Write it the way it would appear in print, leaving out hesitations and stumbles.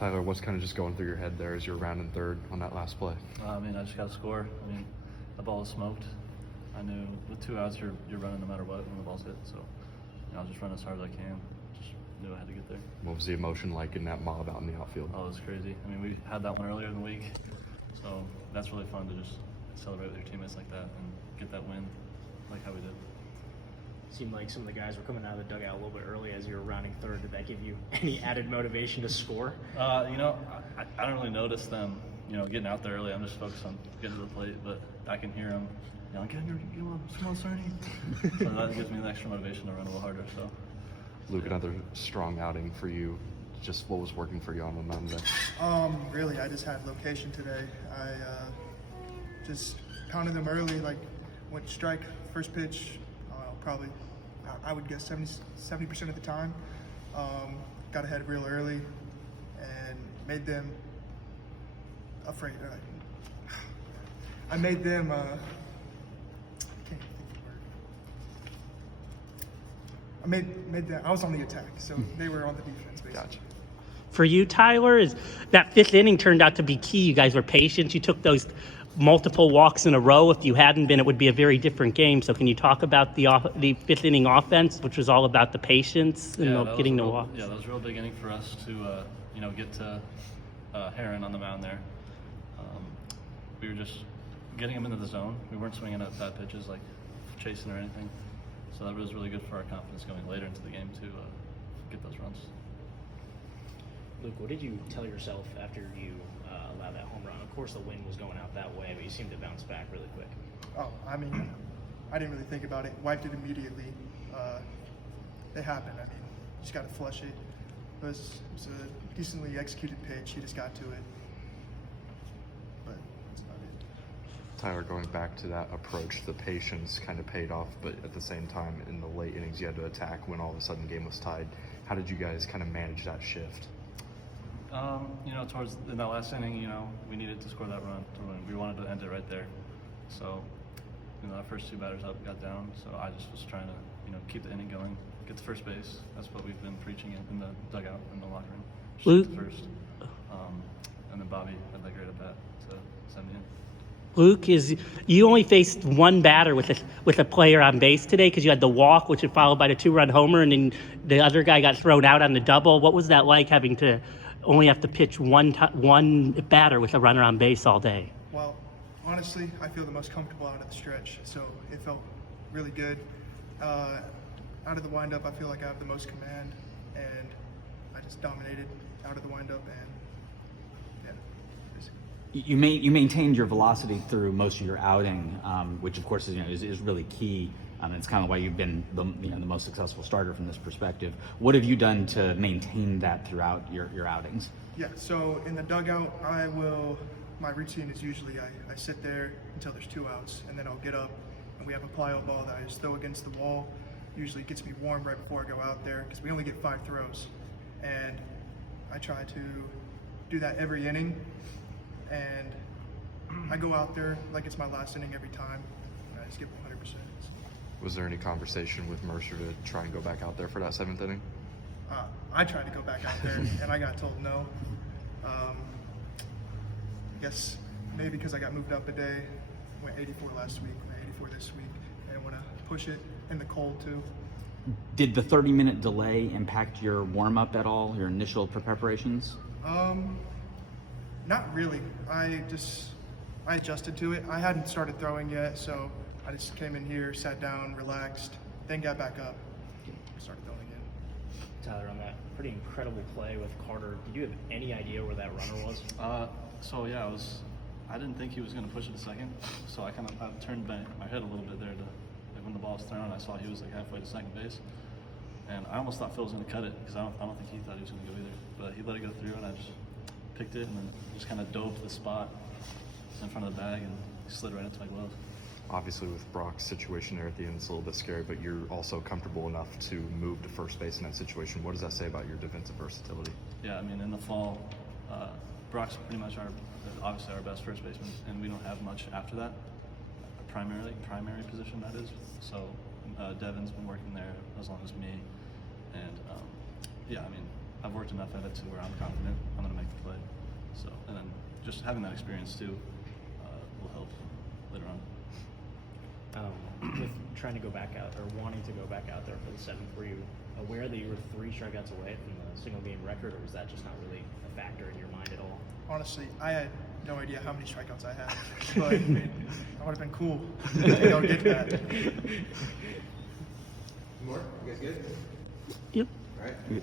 Tyler, what's kind of just going through your head there as you're rounding third on that last play? I just got to score. The ball was smoked. I knew with 2 outs, you're running no matter what when the ball's hit. So, I'll just run as hard as I can. Just knew I had to get there. What was the emotion like in that mob out in the outfield? Oh, it was crazy. We had that one earlier in the week. So that's really fun to just celebrate with your teammates like that and get that win like how we did. Seemed like some of the guys were coming out of the dugout a little bit early as you were rounding third. Did that give you any added motivation to score? I don't really notice them, getting out there early. I'm just focused on getting to the plate, but I can hear them yelling, come on, Cerny. So that gives me the extra motivation to run a little harder. So, Luke, another strong outing for you. Just what was working for you on the mound today? Really, I just had location today. I just pounded them early, went strike, first pitch, probably, I would guess 70% of the time. Got ahead real early and made them afraid. I made them, I can't even think of the word. I made them, I was on the attack, so they were on the defense, basically. Gotcha. For you, Tyler, is that fifth inning turned out to be key. You guys were patient. You took those multiple walks in a row. If you hadn't been, it would be a very different game. So can you talk about the fifth inning offense, which was all about the patience and getting the walks? Yeah, that was a real big inning for us to get to Heron on the mound there. We were just getting him into the zone. We weren't swinging at bad pitches like chasing or anything. So that was really good for our confidence going later into the game to get those runs. Luke, what did you tell yourself after you allowed that home run? Of course, the wind was going out that way, but you seemed to bounce back really quick. Oh, I didn't really think about it. Wiped it immediately. It happened. You just got to flush it. It was a decently executed pitch. He just got to it. But that's about it. Tyler, going back to that approach, the patience kind of paid off, but at the same time, in the late innings, you had to attack when all of a sudden the game was tied. How did you guys kind of manage that shift? Towards in that last inning, we needed to score that run to win. We wanted to end it right there. So, our first 2 batters up got down. So I just was trying to, keep the inning going, get to first base. That's what we've been preaching in the dugout, in the locker room. Just Luke? get to first. And then Bobby had that great at bat to send me in. Luke, you only faced one batter with a player on base today because you had the walk, which was followed by the 2-run homer, and then the other guy got thrown out on the double. What was that like, having to only have to pitch one batter with a runner on base all day? Well, honestly, I feel the most comfortable out of the stretch, so it felt really good. Out of the windup, I feel like I have the most command, and I just dominated out of the windup, and yeah, basically. You maintained your velocity through most of your outing, which of course is really key. It's kind of why you've been the most successful starter from this perspective. What have you done to maintain that throughout your outings? Yeah, so in the dugout, my routine is usually I sit there until there's 2 outs, and then I'll get up, and we have a plyo ball that I just throw against the wall. Usually gets me warm right before I go out there, because we only get 5 throws. And I try to do that every inning, and I go out there like it's my last inning every time, and I just give 100%. Was there any conversation with Mercer to try and go back out there for that 7th inning? I tried to go back out there, and I got told no. I guess maybe because I got moved up a day, went 84 last week, went 84 this week, and I want to push it in the cold too. Did the 30-minute delay impact your warm-up at all, your initial preparations? Not really. I adjusted to it. I hadn't started throwing yet, so I just came in here, sat down, relaxed, then got back up, started throwing again. Tyler, on that pretty incredible play with Carter, did you have any idea where that runner was? I didn't think he was going to push it a second, so I turned my head a little bit there to when the ball was thrown. I saw he was halfway to second base, and I almost thought Phil was going to cut it because I don't think he thought he was going to go either. But he let it go through, and I just picked it and then just kind of dove to the spot in front of the bag and slid right into my glove. Obviously, with Brock's situation there at the end, it's a little bit scary, but you're also comfortable enough to move to first base in that situation. What does that say about your defensive versatility? Yeah, in the fall, Brock's pretty much obviously our best first baseman, and we don't have much after that. Primary position, that is. So Devin's been working there as long as me, and I've worked enough at it to where I'm confident I'm going to make the play. So, and then just having that experience too will help later on. With trying to go back out or wanting to go back out there for the 7th, were you aware that you were 3 strikeouts away from the single game record, or was that just not really a factor in your mind at all? Honestly, I had no idea how many strikeouts I had, but that would have been cool to go get that. More? You guys good? Yep. All right.